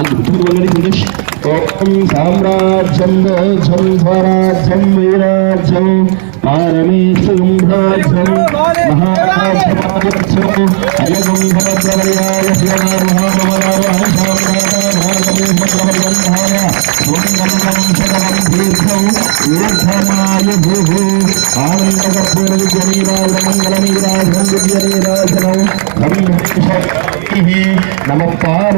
ఓం సామ్రాజ్యం రాజ్యం స్వరాజ్యం వైరాజ్యం పారమేశ్వరం రాజ్యం మహారాజ్యం అయగం భద్రవర్యాయ మహామరాయ దీర్ఘం దీర్ఘమాయ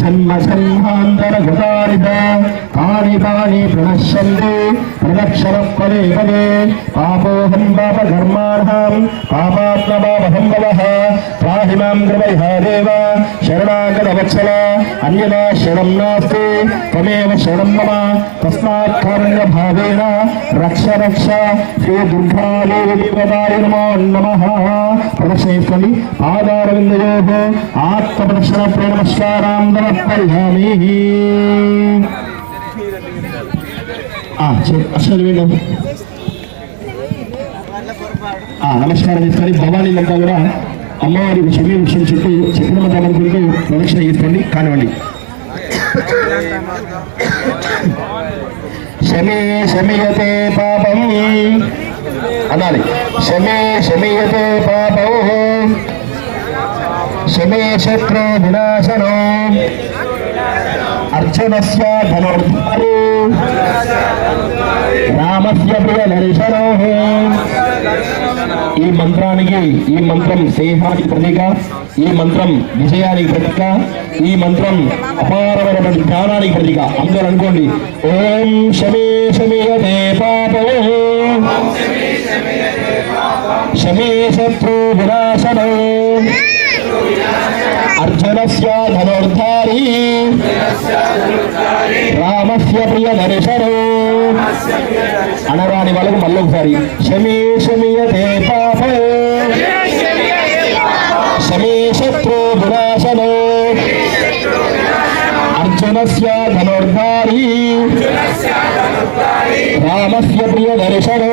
जन्मसंहान्तरघृतारिता तानि तानि प्रणश्यन्ते प्रदक्षिणः पाप पदे पापोऽहं మాహిమాం కృపయః దేవ శరణాగత వత్సల అన్యదా శరణం నాస్తి త్వమేవ శరణం మమ తస్మాత్ కారుణ్య భావేన రక్ష రక్ష శ్రీ దుర్గాదేవి దేవదాయ నమో నమః. ప్రదర్శయిస్తుంది ఆధారవిందయోహో ఆత్మప్రదర్శన ప్రణమస్కారాం సమర్పయామి అసలు వీళ్ళు నమస్కారం చేస్తారు భవానీ అంతా కూడా అమ్మవారి శమీ విషయం చెప్పి చక్రమ తలంపులతో ప్రదక్షిణ చేసుకోండి కానివ్వండి. శమే శమయతే పాపం. అనాలి. శమే శమయతే పాపం. శమే శత్రు వినాశనం. అర్జునస్య ధనుర్ధారి. రామస్య ప్రియ నరిశనో ఈ మంత్రానికి ఈ మంత్రం స్నేహానికి ప్రతీక ఈ మంత్రం విజయానికి ప్రతీక ఈ మంత్రం అపారమైనటువంటి జ్ఞానానికి ప్రతీక. అందరూ అనుకోండి ఓం శమే శమీయతే పాపో. శమే శత్రు వినాశనో. అర్జునస్య ధనుర్ధారి రామస్య ప్రియ దర్శనం. అనరాని వాళ్ళకు మళ్ళీ ఒకసారి. శమీ శమీయతే పాప. శమీ శత్రు వినాశనో అర్జునస్య ధనుర్ధారి. రామస్య ప్రియ దర్శనో.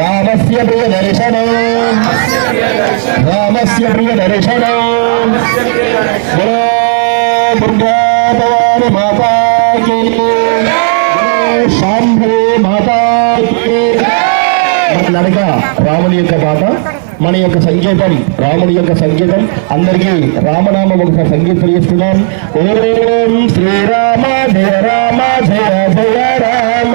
రామస్య ప్రియ దర్శనో. రామస్య ప్రియ దర్శనో. దుర్గా భవాని మాతా రాముని యొక్క పాట మన యొక్క సంకేతం రాముని యొక్క సంకేతం. అందరికీ రామనామం ఒకసారి సంగీతం చేస్తున్నాం ఓం శ్రీరామ జయ రామ జయ జయ రామ.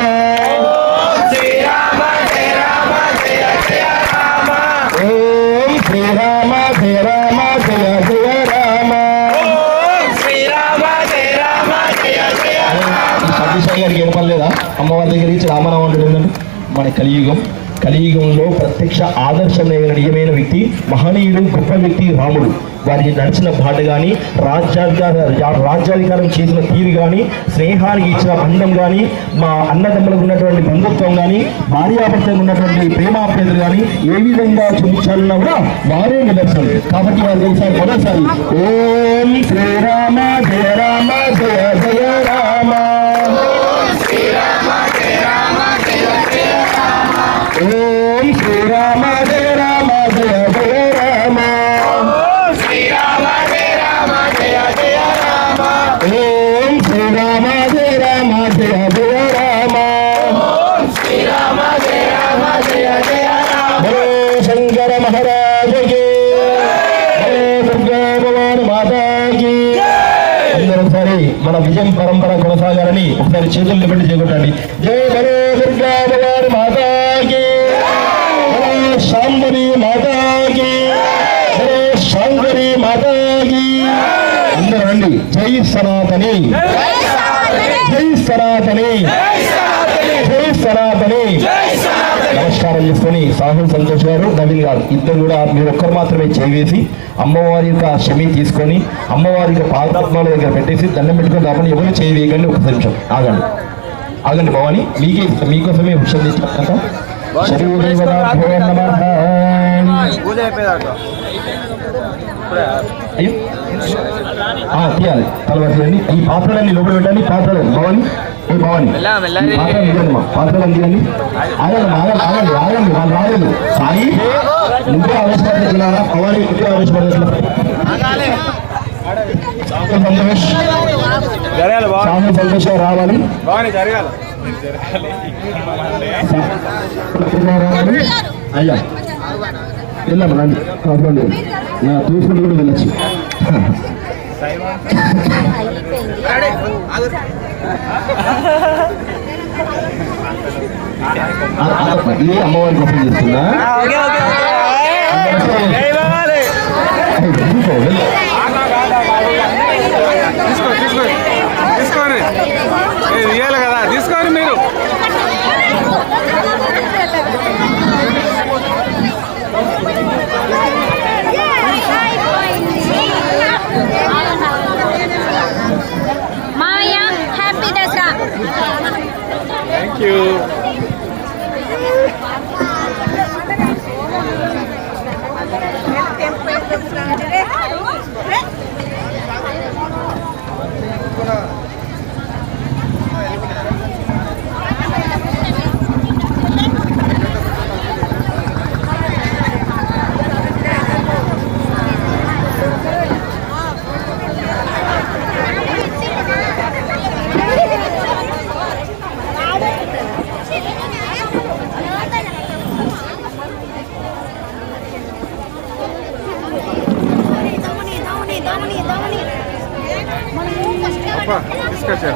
ఓం శ్రీరామ జయ రామ జయ జయ రామ. సతీశ్వరి గారికి ఏం పర్లేదా అమ్మవారి దగ్గర నుంచి రామనామం అంటే మన కలియుగం. కలియుగంలో ప్రత్యక్ష ఆదర్శమైన నిజమైన వ్యక్తి మహనీయుడు గొప్ప వ్యక్తి రాముడు. వారిని నడిచిన బాట కానీ రాజ్యాధికార రాజ్యాధికారం చేసిన తీరు కానీ స్నేహానికి ఇచ్చిన బంధం కానీ మా అన్నదమ్ములకు ఉన్నటువంటి బంధుత్వం కానీ భార్యాభర్తలకు ఉన్నటువంటి ప్రేమాప్యతలు కానీ ఏ విధంగా చూపించాలన్నా కూడా వారే నిదర్శనం. కాబట్టి వారు ఒకసారి మరోసారి ఓం శ్రీరామ జయ ఒకసారి మన విజయం పరంపర కొనసాగాలని ఒకసారి చేతులు పెట్టి చేకొట్టండి. జై బలో దుర్గా భవాని మాతాకి శాంబరి మాతాకి శాంకరి మాతాకి. అందరూ రండి. జై సనాతని జై సనాతని జై సనాతని నమస్కారం చేసుకొని సాహుల్ సంతోష్ గారు నవీన్ గారు ఇద్దరు కూడా మీరు ఒక్కరు మాత్రమే చేవేసి అమ్మవారి యొక్క శమి తీసుకొని అమ్మవారి యొక్క పాదాత్మాల దగ్గర పెట్టేసి దండం పెట్టుకొని రామని ఎవరు చేయవేయకండి ఒక నిమిషం. ఆగండి. ఆగండి భవాని మీకే మీకోసమే విషయం ఆ, తీయాలి. తీయండి ఈ పాత్రలన్నీ లోపల పెట్టండి. పాత్రలు. భవాని. ఏ భవాని ఆగండి ఆగండి ఆగండి వాళ్ళు రాలేదు. సాయి నువ్వే ఆవేశపడుతున్నారా భవాని నువ్వే ఆవేశపడుతున్నా సంతోష్. రావాలి. అయ్యా. వెళ్ళాము రండి. చూసుకుంటూ కూడా వెళ్ళచ్చు. ఇది అమ్మవారి కోసం చేస్తున్నా తీసుకో తీసుకో తీసుకోండి ఇది ఇవ్వాలి కదా తీసుకోండి మీరు మాయ హ్యాపీ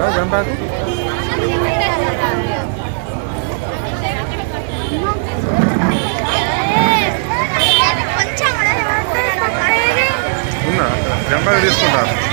తీసుకొచ్చారా జంపాకు ఉన్నా జంపాకు తీసుకుంటారు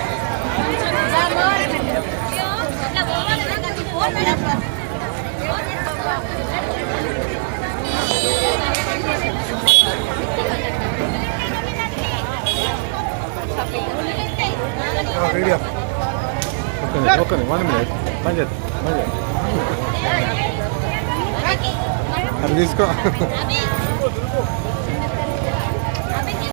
video okay okay one minute. బంద్ చేద్దాం అది తీసుకో.